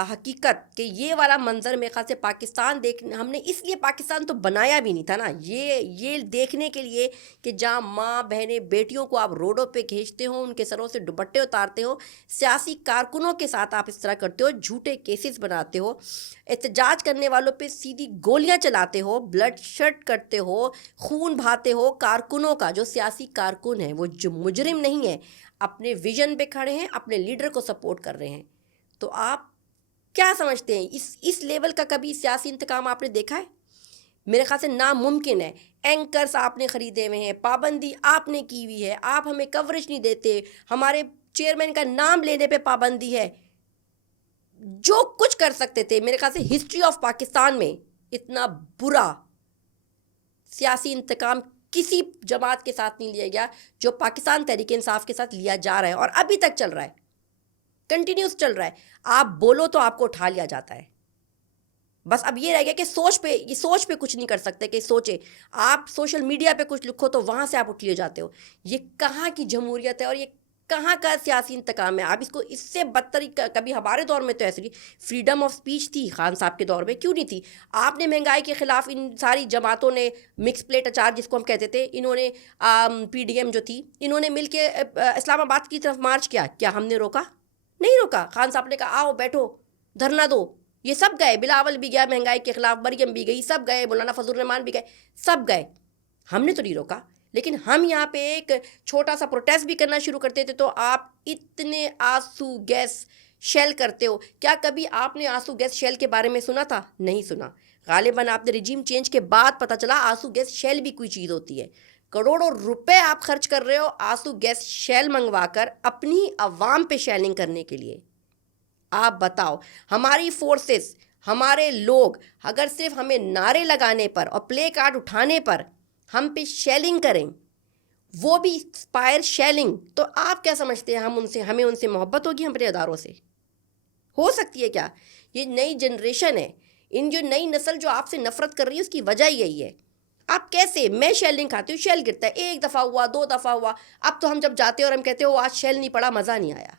حقیقت کہ یہ والا منظر میرے خیال سے پاکستان ہم نے اس لیے پاکستان تو بنایا بھی نہیں تھا نا، یہ دیکھنے کے لیے کہ جہاں ماں بہنیں بیٹیوں کو آپ روڈوں پہ کھینچتے ہو، ان کے سروں سے دوپٹے اتارتے ہو، سیاسی کارکنوں کے ساتھ آپ اس طرح کرتے ہو، جھوٹے کیسز بناتے ہو، احتجاج کرنے والوں پہ سیدھی گولیاں چلاتے ہو، بلڈ شڈ کرتے ہو، خون بہاتے ہو. کارکنوں کا، جو سیاسی کارکن ہیں، وہ جو مجرم نہیں ہیں، اپنے ویژن پہ کھڑے ہیں، اپنے لیڈر کو سپورٹ کر رہے ہیں. تو آپ کیا سمجھتے ہیں اس لیول کا کبھی سیاسی انتقام آپ نے دیکھا ہے؟ میرے خیال سے ناممکن ہے. اینکرز آپ نے خریدے ہوئے ہیں، پابندی آپ نے کی ہوئی ہے، آپ ہمیں کوریج نہیں دیتے، ہمارے چیئرمین کا نام لینے پہ پابندی ہے. جو کچھ کر سکتے تھے، میرے خیال سے ہسٹری آف پاکستان میں اتنا برا سیاسی انتقام کسی جماعت کے ساتھ نہیں لیا گیا جو پاکستان تحریک انصاف کے ساتھ لیا جا رہا ہے، اور ابھی تک چل رہا ہے، کنٹینیوس چل رہا ہے. آپ بولو تو آپ کو اٹھا لیا جاتا ہے. بس اب یہ رہ گیا کہ سوچ پہ کچھ نہیں کر سکتے کہ سوچے. آپ سوشل میڈیا پہ کچھ لکھو تو وہاں سے آپ اٹھ لیے جاتے ہو. یہ کہاں کی جمہوریت ہے اور یہ کہاں کا سیاسی انتقام ہے؟ آپ اس کو اس سے بدتر کبھی ہمارے دور میں تو ایسی فریڈم آف اسپیچ تھی، خان صاحب کے دور میں کیوں نہیں تھی؟ آپ نے مہنگائی کے خلاف ان ساری جماعتوں نے، مکس پلیٹ اچار جس کو ہم کہتے تھے، انہوں نے پی ڈی ایم جو تھی، انہوں نے مل کے اسلام آباد کی طرف مارچ کیا ہم نے روکا؟ نہیں روکا. خان صاحب نے کہا آؤ بیٹھو دھرنا دو. یہ سب گئے، بلاول بھی گیا مہنگائی کے خلاف، مریم بھی گئی، سب گئے، مولانا فضل الرحمان بھی گئے، سب گئے. ہم نے تو نہیں روکا. لیکن ہم یہاں پہ ایک چھوٹا سا پروٹیسٹ بھی کرنا شروع کرتے تھے تو آپ اتنے آنسو گیس شیل کرتے ہو. کیا کبھی آپ نے آنسو گیس شیل کے بارے میں سنا تھا؟ نہیں سنا. غالباً آپ نے رجیم چینج کے بعد پتہ چلا آنسو گیس شیل بھی کوئی چیز ہوتی ہے. کروڑوں روپے آپ خرچ کر رہے ہو آنسو گیس شیل منگوا کر اپنی عوام پہ شیلنگ کرنے کے لیے. آپ بتاؤ، ہماری فورسز، ہمارے لوگ اگر صرف ہمیں نعرے لگانے پر اور پلے کارڈ اٹھانے پر ہم پہ شیلنگ کریں، وہ بھی اسپائر شیلنگ، تو آپ کیا سمجھتے ہیں ہمیں ان سے محبت ہوگی اپنے اداروں سے؟ ہو سکتی ہے کیا؟ یہ نئی جنریشن ہے، ان جو نئی نسل جو آپ سے نفرت کر رہی ہے اس کی وجہ یہی ہے. آپ کیسے، میں شیلنگ کھاتی ہوں، شیل گرتا ہے، ایک دفعہ ہوا، دو دفعہ ہوا، اب تو ہم جب جاتے ہیں اور ہم کہتے ہو آج شیل نہیں پڑا، مزہ نہیں آیا.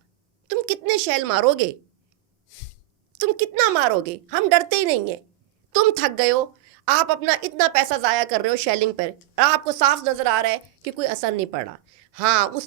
تم کتنے شیل مارو گے؟ تم کتنا مارو گے؟ ہم ڈرتے ہی نہیں ہیں. تم تھک گئے ہو، آپ اپنا اتنا پیسہ ضائع کر رہے ہو شیلنگ پر، اور آپ کو صاف نظر آ رہا ہے کہ کوئی اثر نہیں پڑ رہا. ہاں اس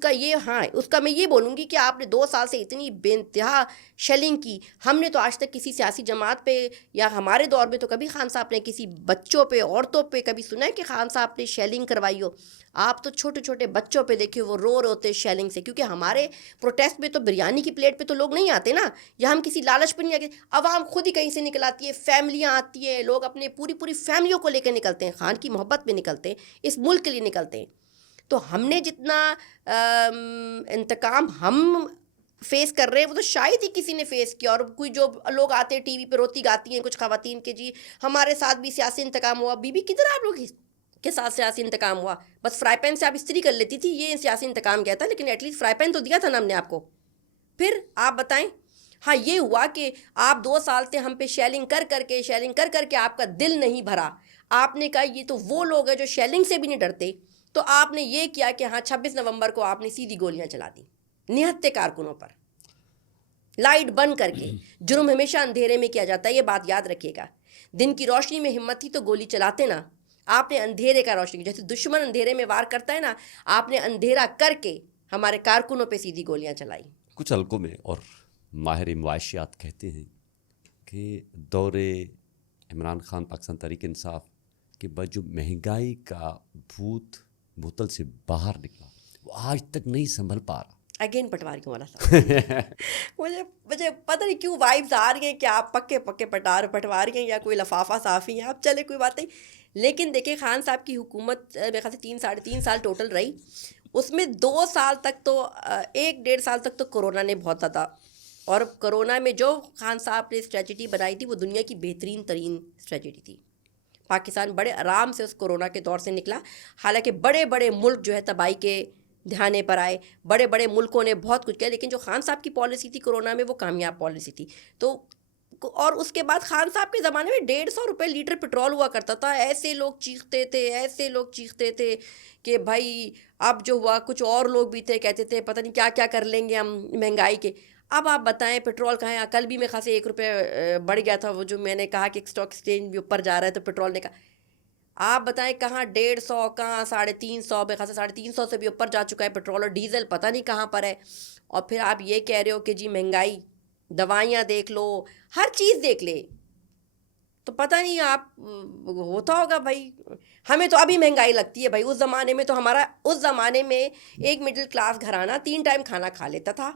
کا میں یہ بولوں گی کہ آپ نے 2 سال سے اتنی بے انتہا شیلنگ کی. ہم نے تو آج تک کسی سیاسی جماعت پہ یا ہمارے دور میں تو کبھی خان صاحب نے کسی بچوں پہ، عورتوں پہ کبھی سنا ہے کہ خان صاحب نے شیلنگ کروائی ہو؟ آپ تو چھوٹے چھوٹے بچوں پہ دیکھے وہ رو رہے ہوتے شیلنگ سے، کیونکہ ہمارے پروٹیسٹ میں تو بریانی کی پلیٹ پہ تو لوگ نہیں آتے نا، یا ہم کسی لالچ پہ نہیں آتے. عوام خود ہی کہیں سے نکل آتی ہے، فیملیاں آتی ہیں، لوگ اپنے پوری فیملیوں کو لے کے نکلتے ہیں، خان کی محبت میں نکلتے ہیں، اس ملک کے لیے نکلتے ہیں. تو ہم نے جتنا انتقام ہم فیس کر رہے ہیں وہ تو شاید ہی کسی نے فیس کیا. اور کوئی جو لوگ آتے ہیں ٹی وی پہ روتی گاتی ہیں کچھ خواتین کے، جی ہمارے ساتھ بھی سیاسی انتقام ہوا. بی بی کدھر آپ لوگ کے ساتھ سیاسی انتقام ہوا؟ بس فرائی پین سے آپ استری کر لیتی تھی، یہ سیاسی انتقام کیا تھا؟ لیکن ایٹ لیسٹ فرائی پین تو دیا تھا نا ہم نے آپ کو. پھر آپ بتائیں. ہاں یہ ہوا کہ آپ 2 سال سے ہم پہ شیلنگ کر کر کے آپ کا دل نہیں بھرا. آپ نے کہا یہ تو وہ لوگ ہیں جو شیلنگ سے بھی نہیں ڈرتے، تو آپ نے یہ کیا کہ ہاں 26 نومبر کو آپ نے سیدھی گولیاں چلا دی نہتے کارکنوں پر، لائٹ بند کر کے. جرم ہمیشہ اندھیرے میں کیا جاتا ہے، یہ بات یاد رکھیے گا. دن کی روشنی میں ہمت تھی تو گولی چلاتے نا، آپ نے اندھیرے کا روشنی، جیسے دشمن اندھیرے میں وار کرتا ہے نا، آپ نے اندھیرا کر کے ہمارے کارکنوں پہ سیدھی گولیاں چلائی. کچھ حلقوں میں اور ماہر معاشیات کہتے ہیں کہ دور عمران خان پاکستان تحریک انصاف کے بعد جو مہنگائی کا بھوت بوتل سے باہر نکلا وہ آج تک نہیں سنبھل پا رہا. اگین پٹواریوں والا صاحب مجھے پتہ نہیں کیوں وائبز آ رہی ہیں کہ آپ پکے پٹواری ہیں یا کوئی لفافہ صافی ہیں. آپ چلے کوئی بات نہیں. لیکن دیکھیں خان صاحب کی حکومت میرے خیال سے 3-3.5 سال ٹوٹل رہی. اس میں 2 سال تک تو 1-1.5 سال تک تو کرونا نے بہت زیادہ، اور کرونا میں جو خان صاحب نے اسٹریٹجی بنائی تھی وہ دنیا کی بہترین ترین اسٹریٹجی تھی. پاکستان بڑے آرام سے اس کرونا کے دور سے نکلا. حالانکہ بڑے بڑے ملک جو ہے تباہی کے دھیانے پر آئے، بڑے بڑے ملکوں نے بہت کچھ کیا، لیکن جو خان صاحب کی پالیسی تھی کرونا میں وہ کامیاب پالیسی تھی. تو اور اس کے بعد خان صاحب کے زمانے میں 150 روپے لیٹر پٹرول ہوا کرتا تھا. ایسے لوگ چیختے تھے کہ بھائی اب جو ہوا، کچھ اور لوگ بھی تھے کہتے تھے پتہ نہیں کیا کیا کر لیں گے ہم مہنگائی کے. اب آپ بتائیں پٹرول کہاں ہے؟ کل بھی میں خاصے 1 روپے بڑھ گیا تھا، وہ جو میں نے کہا کہ اسٹاک ایکسچینج بھی اوپر جا رہا ہے تو پٹرول نے کہا. آپ بتائیں کہاں 150، کہاں 350، بے خاصے 350 سے بھی اوپر جا چکا ہے پٹرول، اور ڈیزل پتہ نہیں کہاں پر ہے. اور پھر آپ یہ کہہ رہے ہو کہ جی مہنگائی، دوائیاں دیکھ لو، ہر چیز دیکھ لے. تو پتہ نہیں آپ ہوتا ہوگا بھائی. ہمیں تو ابھی مہنگائی لگتی ہے بھائی. اس زمانے میں تو اس زمانے میں ایک مڈل کلاس گھرانہ 3 ٹائم کھانا کھا لیتا تھا.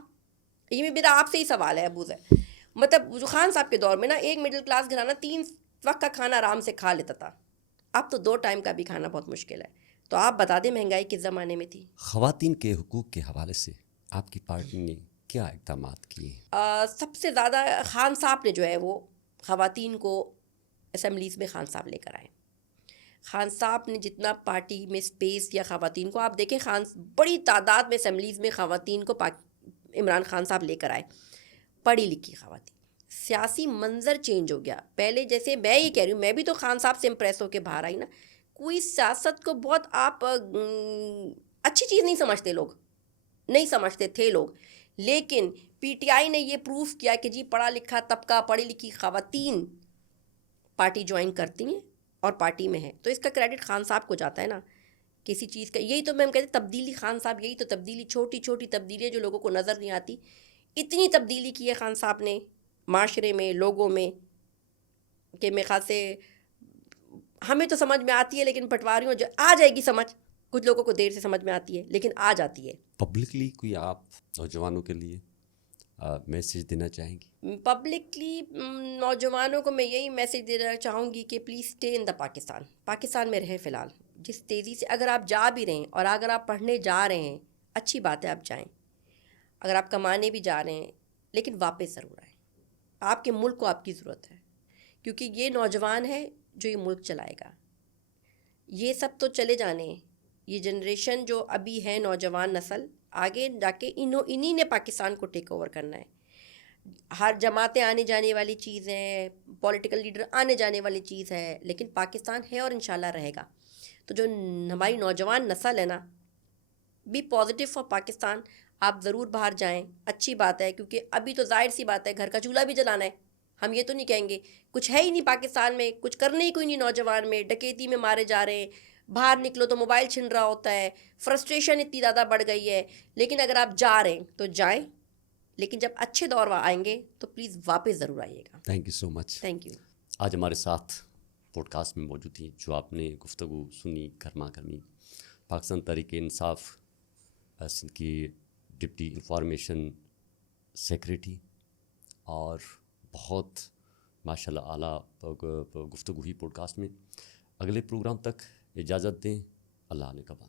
یہ میرا آپ سے ہی سوال ہے ابو سے، مطلب جو خان صاحب کے دور میں نا ایک مڈل کلاس گھرانہ 3 وقت کا کھانا آرام سے کھا لیتا تھا. اب تو 2 ٹائم کا بھی کھانا بہت مشکل ہے. تو آپ بتا دیں مہنگائی کس زمانے میں تھی. خواتین کے حقوق کے حوالے سے آپ کی پارٹی نے کیا اقدامات کیے؟ سب سے زیادہ خان صاحب نے جو ہے وہ خواتین کو اسمبلیز میں خان صاحب لے کر آئے. خان صاحب نے جتنا پارٹی میں سپیس یا خواتین کو، آپ دیکھیں بڑی تعداد میں اسمبلیز میں خواتین کو عمران خان صاحب لے کر آئے. پڑھی لکھی خواتین، سیاسی منظر چینج ہو گیا. پہلے جیسے میں یہ کہہ رہی ہوں، میں بھی تو خان صاحب سے امپریس ہو کے باہر آئی نا. کوئی سیاست کو بہت آپ اچھی چیز نہیں سمجھتے، لوگ نہیں سمجھتے تھے لوگ. لیکن پی ٹی آئی نے یہ پروف کیا کہ جی پڑھا لکھا طبقہ، پڑھی لکھی خواتین پارٹی جوائن کرتی ہیں اور پارٹی میں ہیں. تو اس کا کریڈٹ خان صاحب کو جاتا ہے نا کسی چیز کا. یہی تو میں کہتے ہیں تبدیلی خان صاحب، یہی تو تبدیلی، چھوٹی چھوٹی تبدیلیاں جو لوگوں کو نظر نہیں آتی. اتنی تبدیلی کی ہے خان صاحب نے معاشرے میں، لوگوں میں، کہ میرے خیال سے ہمیں تو سمجھ میں آتی ہے، لیکن پٹواریوں جو آ جائے گی سمجھ. کچھ لوگوں کو دیر سے سمجھ میں آتی ہے لیکن آ جاتی ہے. پبلکلی کوئی آپ نوجوانوں کے لیے میسیج دینا چاہیں گی؟ پبلکلی نوجوانوں کو میں یہی میسیج دینا چاہوں گی کہ پلیز اسٹے ان دا پاکستان میں رہیں. فی الحال جس تیزی سے اگر آپ جا بھی رہے ہیں، اور اگر آپ پڑھنے جا رہے ہیں، اچھی بات ہے آپ جائیں. اگر آپ کمانے بھی جا رہے ہیں لیکن واپس ضرور آئیں. آپ کے ملک کو آپ کی ضرورت ہے. کیونکہ یہ نوجوان ہے جو یہ ملک چلائے گا. یہ سب تو چلے جانے, یہ جنریشن جو ابھی ہے نوجوان نسل, آگے جا کے انہی نے پاکستان کو ٹیک اوور کرنا ہے. ہر جماعتیں آنے جانے والی چیز ہیں, پولیٹیکل لیڈر آنے جانے والی چیز ہے, لیکن پاکستان ہے اور انشاءاللہ رہے گا. تو جو ہماری نوجوان نسل ہے نا, بی پازیٹیو فار پاکستان. آپ ضرور باہر جائیں, اچھی بات ہے, کیونکہ ابھی تو ظاہر سی بات ہے گھر کا چولہا بھی جلانا ہے. ہم یہ تو نہیں کہیں گے کچھ ہے ہی نہیں پاکستان میں, کچھ کرنے ہی کوئی نہیں نوجوان میں, ڈکیتی میں مارے جا رہے ہیں, باہر نکلو تو موبائل چھن رہا ہوتا ہے, فرسٹریشن اتنی زیادہ بڑھ گئی ہے. لیکن اگر آپ جا رہے ہیں تو جائیں, لیکن جب اچھے دور آئیں گے تو پلیز واپس ضرور آئیے گا. Thank you so much. Thank you. آج ہمارے ساتھ پوڈ کاسٹ میں موجود تھی, جو آپ نے گفتگو سنی گرما گرمی, پاکستان تحریک انصاف سندھ کی ڈپٹی انفارمیشن سیکریٹری, اور بہت ماشاء اللہ اعلیٰ گفتگو ہوئی پوڈ کاسٹ میں. اگلے پروگرام تک اجازت دیں. اللہ نے کبا.